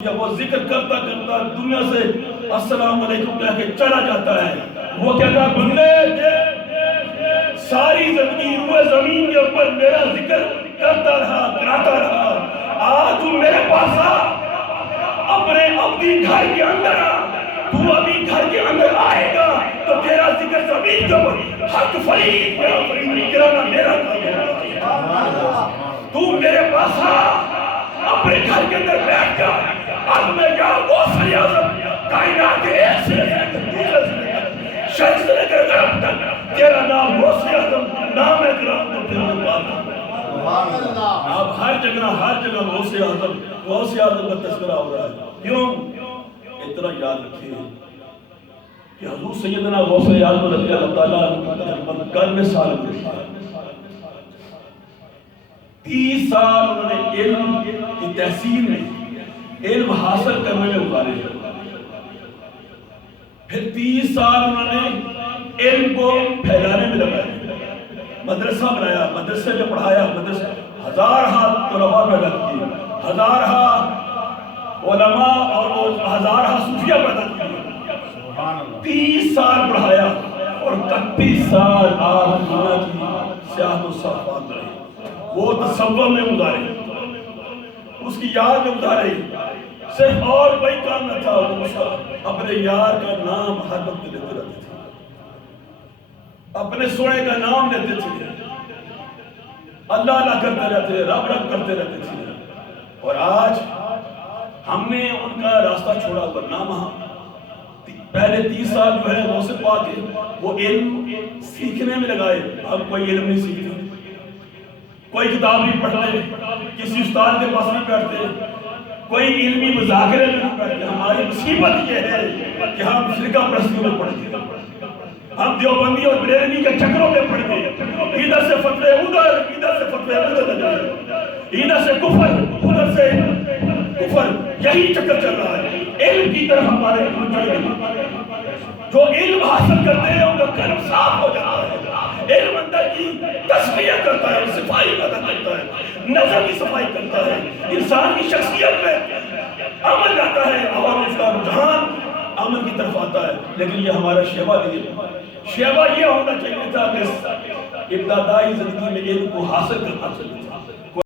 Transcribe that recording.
یا وہ ذکر کرتا کرتا دنیا سے السلام علیکم کہہ کے چلا جاتا ہے. وہ کہتا ہے بندے ساری زندگی روئے زمین کے اوپر میرا ذکر کرتا رہا کراتا رہا, آج تو میرے پاس آ, اپنے اپنی گھر کے اندر آ. تو ابھی گھر کے اندر آئے گا تو تیرا ذکر زمین کے اوپر حق فرید میرا فرید کرانا میرا کام. تو میرے پاس آ, اپنے گھر کے اندر بیٹھ جا. اب میں کیا غوث اعظم کائنات کے ایک سے دوسرے سے شخص سے لے کر غرب تک تیرا نام غوث اعظم نام اکرام تو پھر میں بات ہوں. اب ہر جگہ غوث اعظم کا تذکرہ ہو رہا ہے. کیوں؟ اتنا یاد رکھیے کہ حضور سیدنا غوث اعظم رضی اللہ تعالیٰ 91 سال گزرے. 30 سال انہوں نے علم کی تحصیل میں علم حاصل کرنے میں گزارے. پھر 30 سال انہوں نے علم کو پھیلانے میں لگائے. مدرسہ بنایا, مدرسے میں پڑھایا, مدرسے ہزارہ طلباء پیدا کیے, ہزارہ علماء اور ہزارہ صوفیہ پیدا کیے. 30 سال پڑھایا اور 31 سال آپ دنیا کی سیاحت و صفات رہے. وہ تصور میں گزارے, اس کی یاد میں گزارے. صرف اور کوئی کام نہ تھا, اپنے یار کا نام ہر وقت لیتے رہتے تھے, اپنے سونے کا نام لیتے تھے, اللہ اللہ کرتے رہتے, رب رب کرتے رہتے تھے. اور آج ہم نے ان کا راستہ چھوڑا, ورنہ پہلے 30 سال جو ہے غوث پاک کے وہ علم سیکھنے میں لگائے. اب کوئی علم نہیں سیکھتے, کوئی کتاب نہیں پڑھتے, کسی استاد کے پاس نہیں بیٹھتے, کوئی علمی مذاکرے میں نہیں بیٹھتے. ہماری مصیبت یہ ہے کہ ہم فرقہ پرستی میں پڑھ گئے, ہم دیوبندی اور بریلوی کے چکروں میں پڑھ گئے. ادھر سے فتوے ادھر, ادھر سے فتوے ادھر, ادھر سے کفر ادھر سے کفر, یہی چکر چل رہا ہے. علم کی طرف ہمارے جو علم حاصل کرتے ہیں ان کا قلب صاف ہو جاتا ہے. علم اندر کی تصفیہ کرتا ہے, صفائی پیدا کرتا ہے, نظر کی صفائی کرتا ہے, انسان کی شخصیت میں عمل لاتا ہے اور اس کا رجحان عمل کی طرف آتا ہے. لیکن یہ ہمارا شیوا نہیں ہے. شیوا یہ ہونا چاہیے تھا کہ ابتدائی زندگی میں علم کو حاصل کرنا چاہیے تھا.